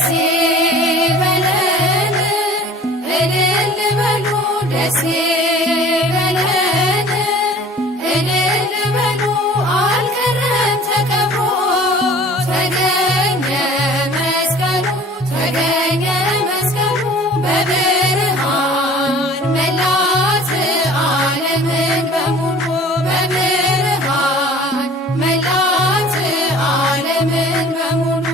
ደስ ይበለን እልል በሉ ደስ ይበለን እልል በሉ አልቀረም ተቀብሮ ተገኘ መስቀሉ ተገኘ መስቀሉ በብርሃን መላት ዓለምን በሙሉ በብርሃን መላት ዓለምን በሙሉ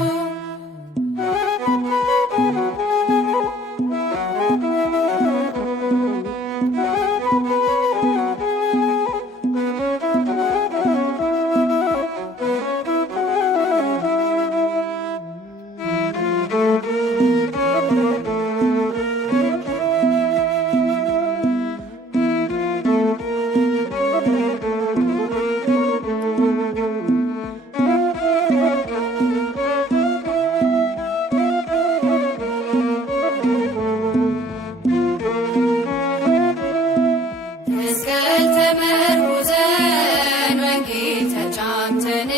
መስቀል ተመርኩዘን ወንጌል ተጫምተን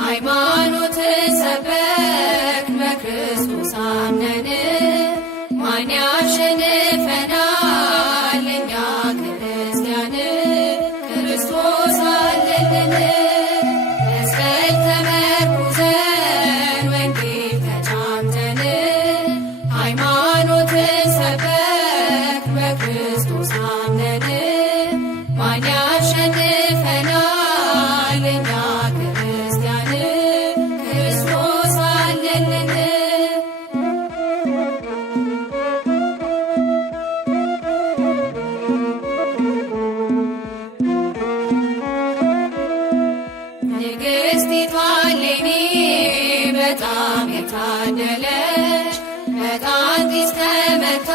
ሃይማኖት ሰበክ በክርስቶስ አምነን ማን ያሸንፈናል እኛ ክርስቲያን ክርስቶስ አለልን። መስቀል ተመርኩዘን ወንጌል ተጫምተን ሃይማኖት ሰበክ በክርስቶስ አምነን ማን ያሸንፈናል እኛ ክርስቲያን ክርስቶስ አለልን። ንግሥቲቷ እሌኒ በጣም የታደለች በጣንጢስ ተመታ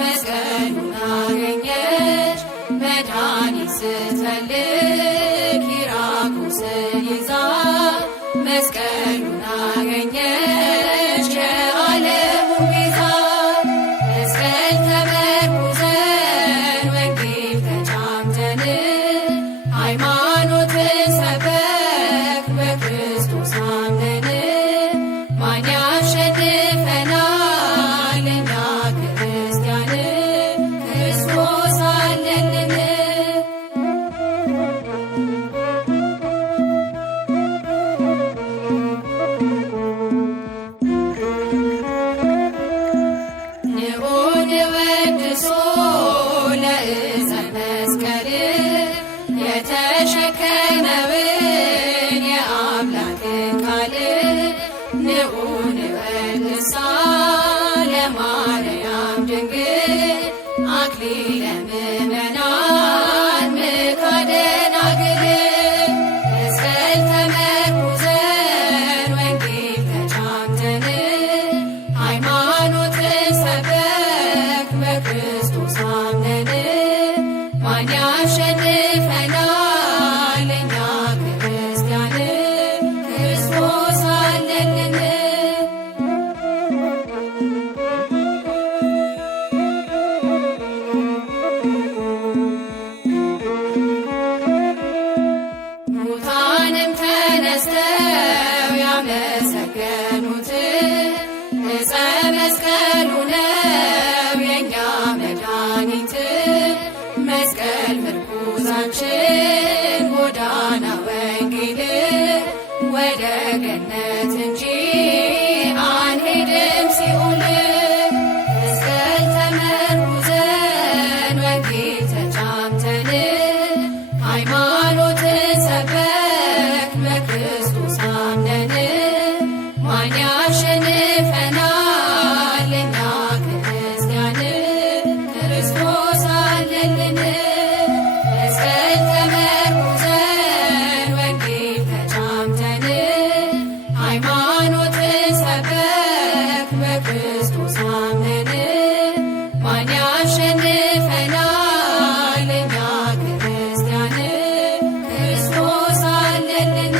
መስቀሉን አገኘች መድኃኒት ስትፈልግ ኪራኮስን ይዛ መስቀሉን አገኘች የዓለሙን ቤዛ። መስቀል ተመርኩዘን ወንጌል ተጫምተን ሃይማኖትን ሰበክ በክርስቶስ አምነን ማን ያሸንፈናል እኛ ክርስቲያን ክርስቶስ አለልን። ንዑድ ወድሶ ለዕፀ መስቀል የተሸከመውን የአምላክን ቃል ንዑድ ወድሳ ለማርያም ድንግል አክሊለ ምእመናን ምክሐ ደናግል። መስቀል ተመርኩዘን ወንጌል ተጫምተን ሃይማኖትን ሰበክ በክርስቶስ አምነን ማን ያሸንፈናል እኛ ክርስቲያን ክርስቶስ አለልን። ሙታንም ተነስተው ያመሰገኑት ዕፀ መስቀሉ ነው የእኛ መድኃኒት። መስቀል ምርኩዛችን ጎዳና ወንጌል ወደ ገነት እንጂ አንሄድም ሲኦል። መስቀል ተመርኩዘን ወንጌል ተጫምተን ሃይማኖትን ሰበክ በክርስቶስ አምነን ማን ያሸንፈናል እኛ ክርስቲያን ክርስቶስ አለልን። መስቀል ተመርኩዘን ወንጌል ተጫምተን ሃይማኖትን ሰበክ በክርስቶስ አምነን ማን ያሸንፈናል እኛ ክርስቲያን ክርስቶስ አለልን።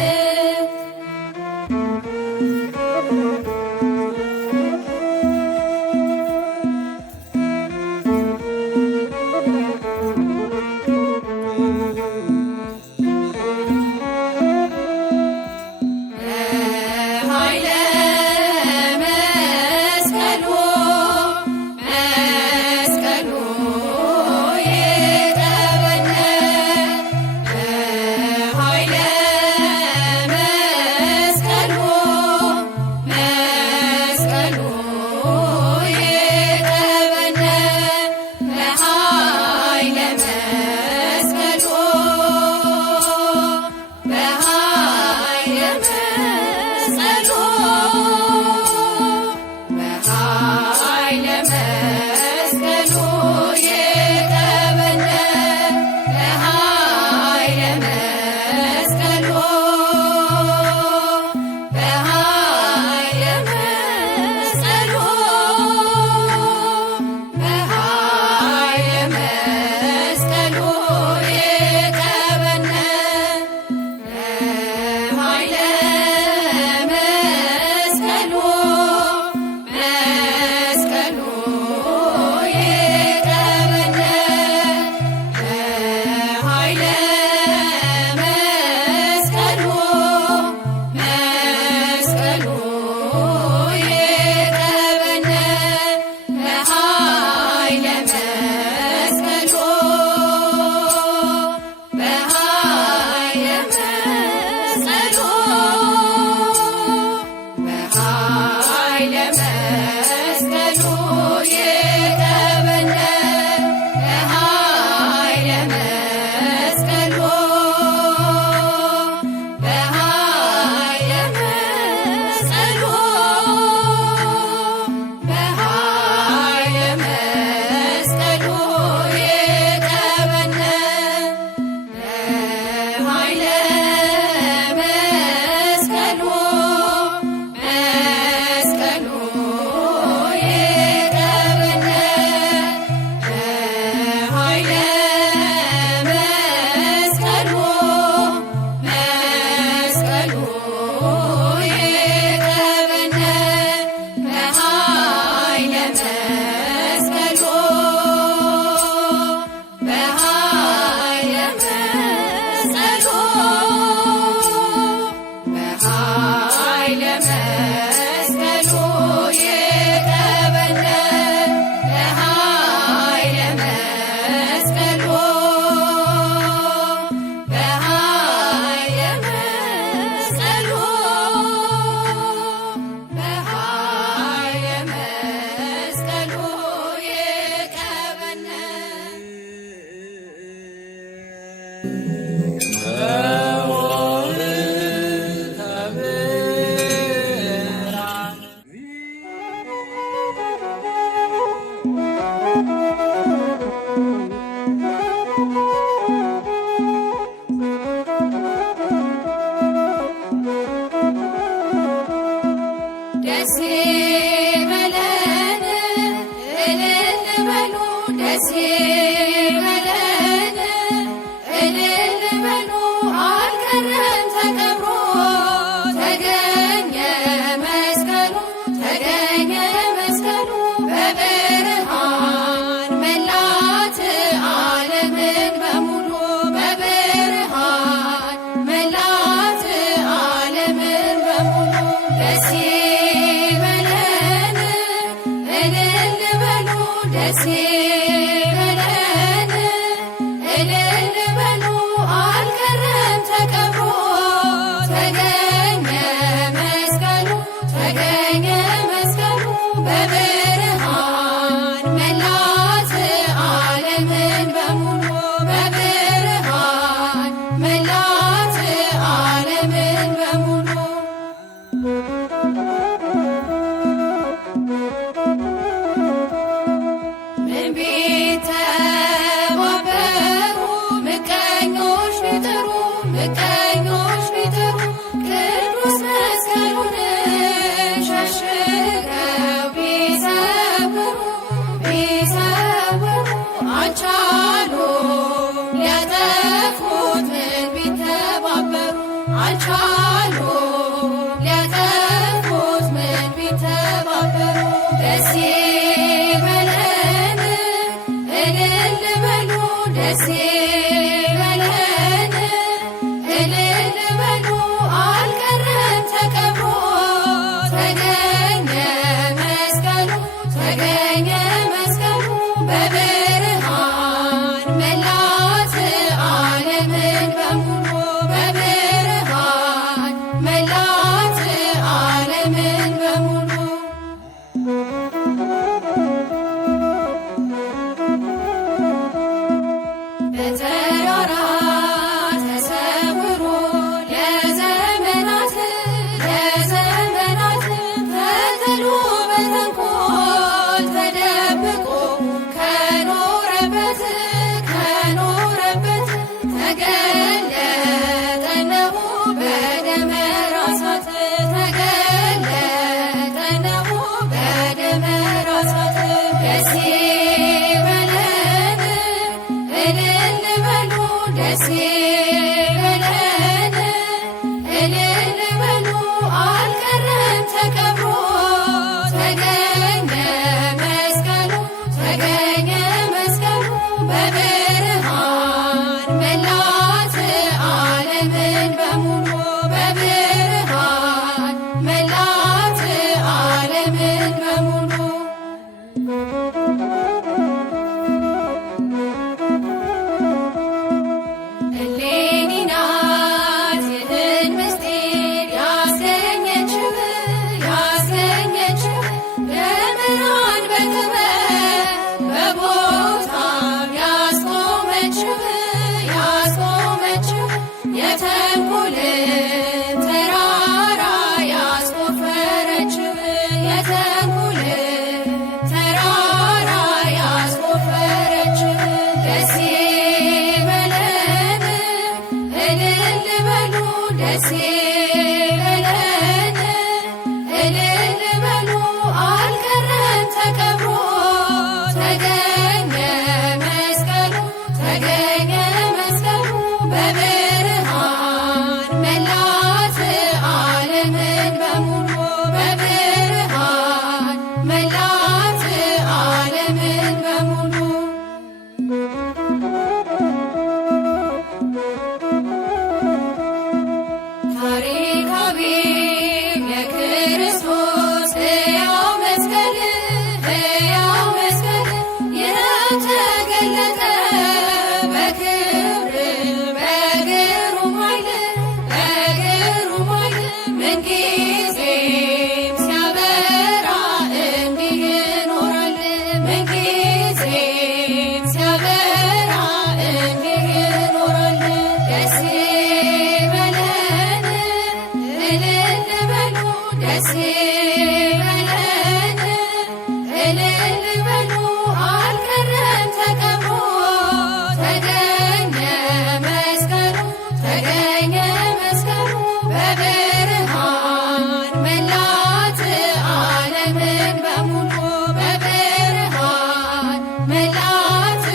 ዓለምን በሙሉ በብርሃን መላት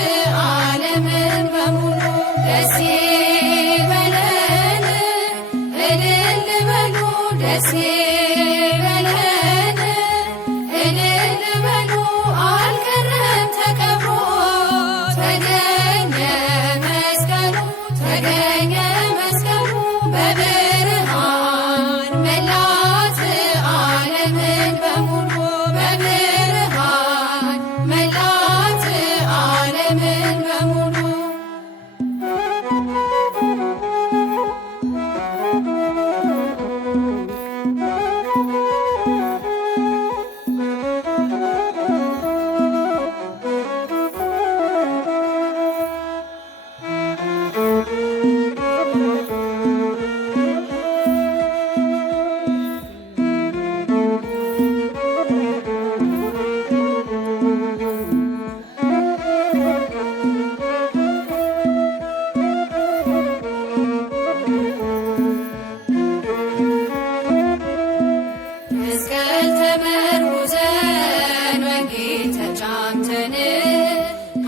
ዓለምን በሙሉ ደስ ይበለን እልል በሉ ደስ ይበለን እልል በሉ አልቀረም ተቀብሮ ተገኘ መስቀሉ ተገኘ መስቀሉ በብርሃን መላት ዓለምን በሙሉ በብርሃን መላት ዓለምን በሙሉ መስቀል ተመርኩዘን ወንጌል ተጫምተን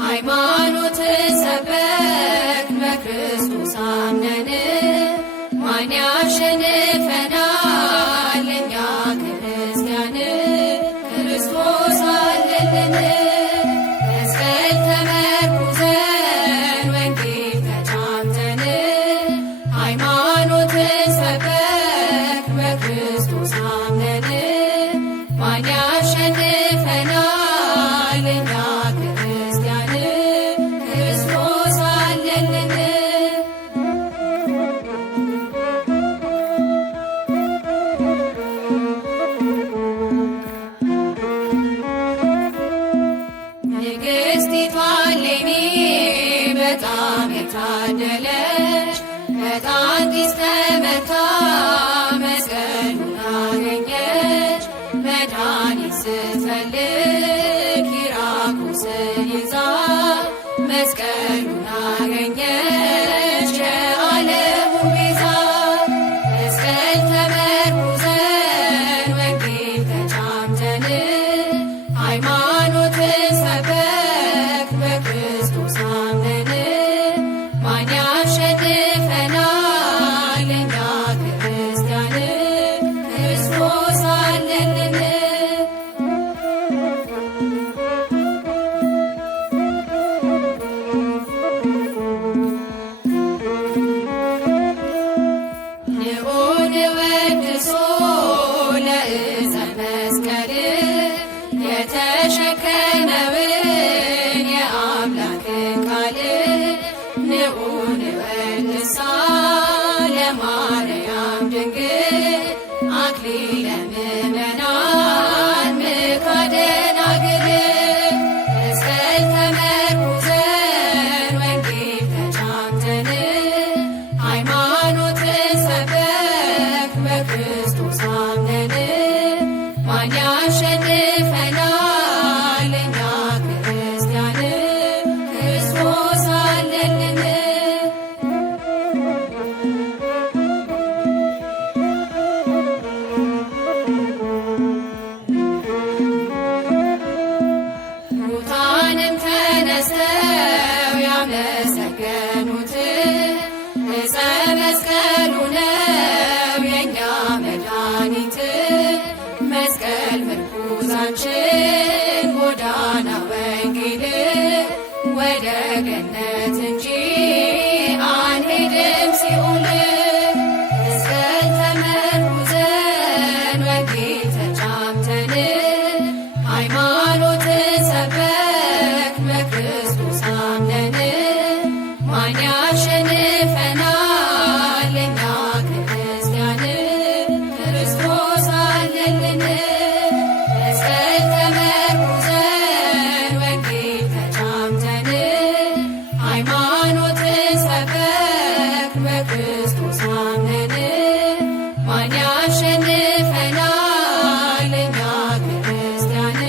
ሃይማኖትን ሰበክ በክርስቶስ አምነን ማን ያሸንፈናል እኛ ክርስቲያን ክርስቶስ አለልን። መስቀል ተመርኩዘን ወንጌል ተጫምተን ሃይማኖትን ሰበክ በክርስቶስ አምነን ማን ያሸንፈናል እኛ ክርስቲያን ክርስቶስ አለልን። ንግሥቲቷ እሌኒ በጣም የታደለች በጣንጢስ ተመታ መስቀሉን አገኘች መድኃኒት ስትፈልግ ኪራኮስን ይዛ መስቀሉን አገኘች የዓለሙ ቤዛ። መስቀል ተመርኩዘን ወንጌል ተጫምተን ሃይማኖትን ሰበክ በክርስቶስ አምነን ማን ያሸንፈናል እኛ ክርስቲያን ክርስቶስ አለልን። ንዑን ወድሶ ለዕፀ መስቀል የተሸከመውን የአምላክን ቃል ንዑን ወድሳ ለማርያም ድንግል አክሊለ ምእመናን ምክሐ ደናግል። መስቀል ተመርኩዘን ወንጌል ተጫምተን ሃይማኖትን ሰበክ በክርስቶስ አምነን ማን ያሸንፈናል እኛ ክርስቲያን ክርስቶስ አለልን። ሙታንም ተነስተው ያመሰገኑት ዕፀ መስቀሉ ነው የእኛ መድኃኒት። መስቀል ምርኩዛችን ጎዳና ወንጌል ወደ ገነት እንጂ አንሄድም ሲኦል። መስቀል ተመርኩዘን ወንጌል ተጫምተን ሃይማኖትን ሰበክ በክርስቶስ አምነን ማን ያሸንፈናል እኛ ክርስቲያን ክርስቶስ አለልን። መስቀል ተመርኩዘን ወንጌል ተጫምተን ሃይማኖትን ሰበክ በክርስቶስ አምነን ማን ያሸንፈናል እኛ ክርስቲያን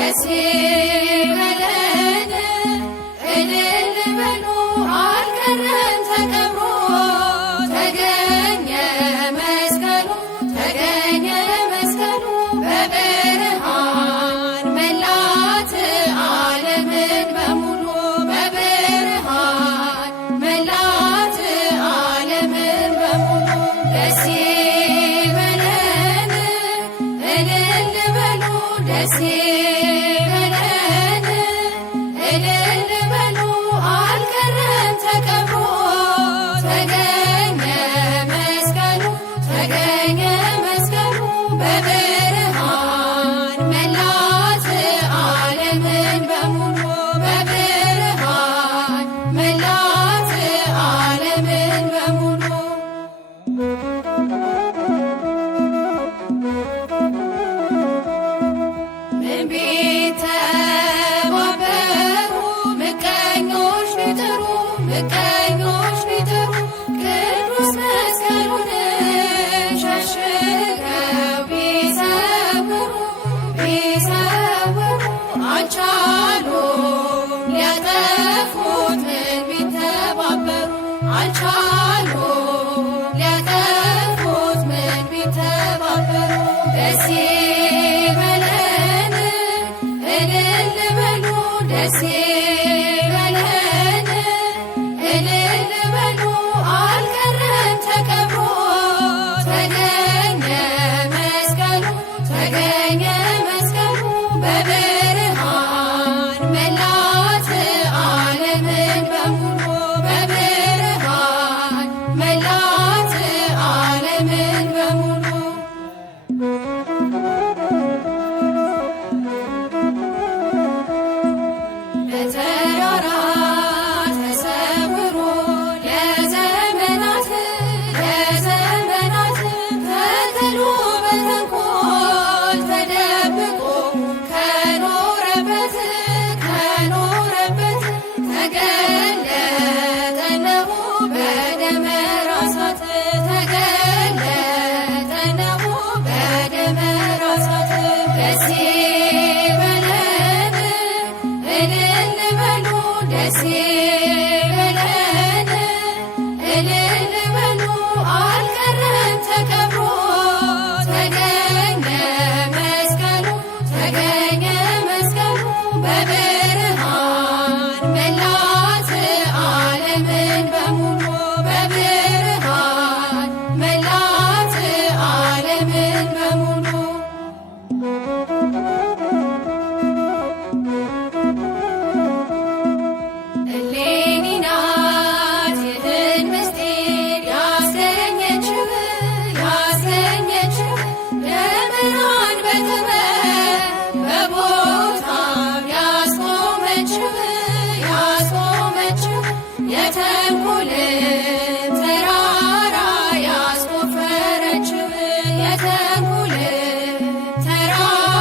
ደስ ይበለን እልል በሉ አልቀረም ተከብሮ ተገኘ መስቀሉ ተገኘ መስቀሉ በብርሃን መላት ዓለምን በሙሉ በብርሃን መላት ዓለምን በሙሉ ደስ ይበለን እልል በሉ ደስ ይበለን እልል በሉ አልቀረም ተከብሮ ተገኘ መስቀሉ ተገኘ መስቀሉ በብርሃን መላት ዓለምን በሙሉ በብርሃን መላት ዓለምን በሙሉ ምን ቢተባበሩ ምቀኞች ቢጥሩ ምቀኞች ቢጥሩ ቅዱስ መስቀሉን ሸሽገው ቢሰውሩ ቢሰውሩ አልቻሉም ሊያጠፉት ምን ቢተባበሩ አልቻሉም ሊያጠፉት ምን ቢተባበሩ ደስ ይበለን እልል በሉ ደስ ይበለን እልል በሉ አልቀረም ተከብሮ ተገኘ መስቀሉ ተገኘ መስቀሉ በብርሃን መላት ዓለምን በሙሉ በብርሃን መላት ዓለምን በሙሉ በተራራ ተሰውሮ ለዘመናት ለዘመናት ተጥሎ በተንኮል ተደብቆ ከኖረበት ከኖረበት ተገለጠ እነሆ በደመራ እሳት ተገለጠ እነሆ በደመራ እሳት ደስ ይበለን እልል በሉ ደስ ይበለን እልል በሉ አልቀረም ተከብሮ ተገኘ መስቀሉ ተገኘ መስቀሉ በብርሃን መላት ዓለምን በሙሉ በብርሃን መላት ዓለምን በሙሉ እሌኒ ናት ይህን ምስጢር ያስገኘችው ያስገኘችው ደመራን በጥበብ በቦታው ያስቆመችው ያስቆመችው የተንኮልን ተራራ ያስቆፈረችው የተንኮልን ተራራ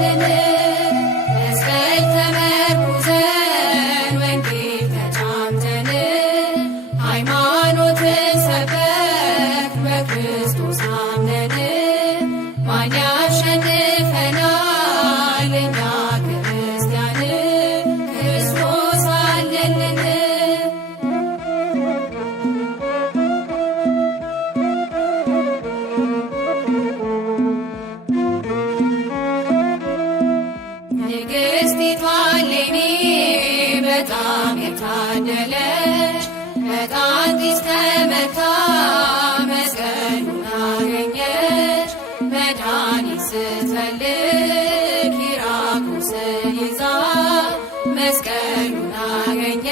ሳለልን መስቀል ተመርኩዘን ወንጌል ተጫምተን ሃይማኖትን ሰበክ በክርስቶስ አምነን ማን ያሸንፈናል እኛ ክርስቲያን ክርስቶስ አለልን። ንግሥቲቷ እሌኒ በጣም የታደለች በጣንጢስ ተመታ መስቀሉን አገኘች። መድኃኒት ስትፈልግ ኪራኮስን ይዛ መስቀሉን አገኘች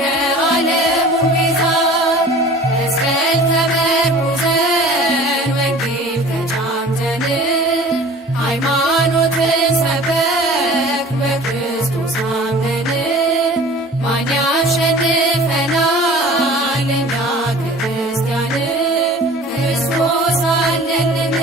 የዓለሙን ቤዛ። መስቀል ተመርኩዘን ወንጌል ተጫምተን ሃይማኖትን ሰበክ በክርስቶስ አምነን ማን ያሸንፈናል እኛ ክርስቲያን ክርስቶስ አለልን።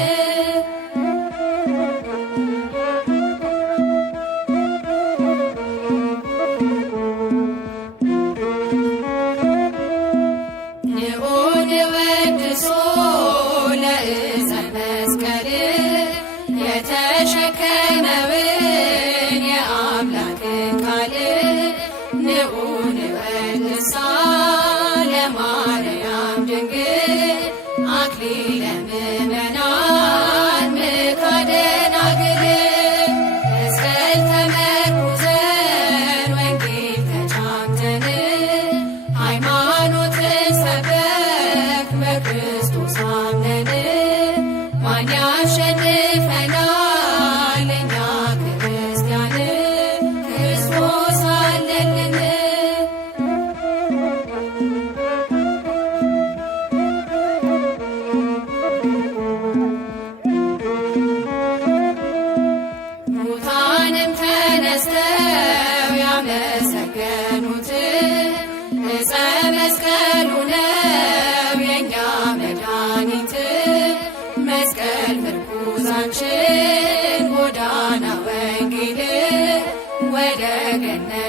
ንዑድ ወድሶ ለዕፀ መስቀል የተሸከመውን የአምላክን ቃል ንዑድ ወድሳ ለማርያም ድንግል አክሊለ ምእመናን ምክሐ ደናግል። መስቀል ተመርኩዘን ወንጌል ተጫምተን ሃይማኖትን ሰበክ በክርስቶስ አምነን ማን ያሸንፈናል እኛ ክርስቲያን ክርስቶስ አለልን። ሙታንም ተነስተው ያመሰገኑት ዕፀ መስቀሉ ነው የእኛ መድኃኒት። መስቀል ምርኩዛችን ጎዳና ወንጌል ወደ ገነት